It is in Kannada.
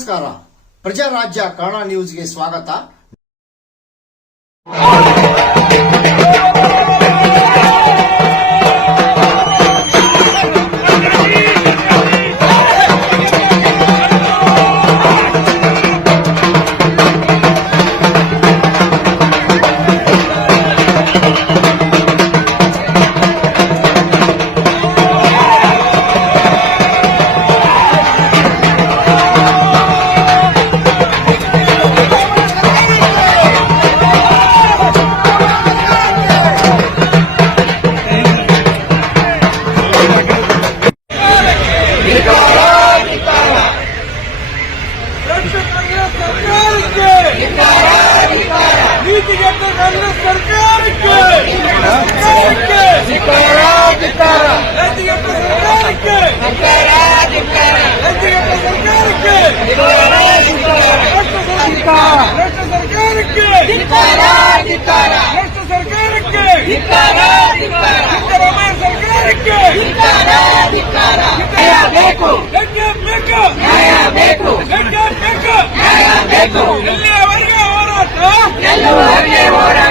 ನಮಸ್ಕಾರ ಪ್ರಜಾರಾಜ್ಯ ಕನ್ನಡ ನ್ಯೂಸ್ಗೆ ಸ್ವಾಗತ ಸಿದ್ದರಾಮಯ್ಯ ಸರ್ಕಾರಕ್ಕೆ ಎಲ್ಲಿಯವರೆಗೆ ಹೋರಾಟ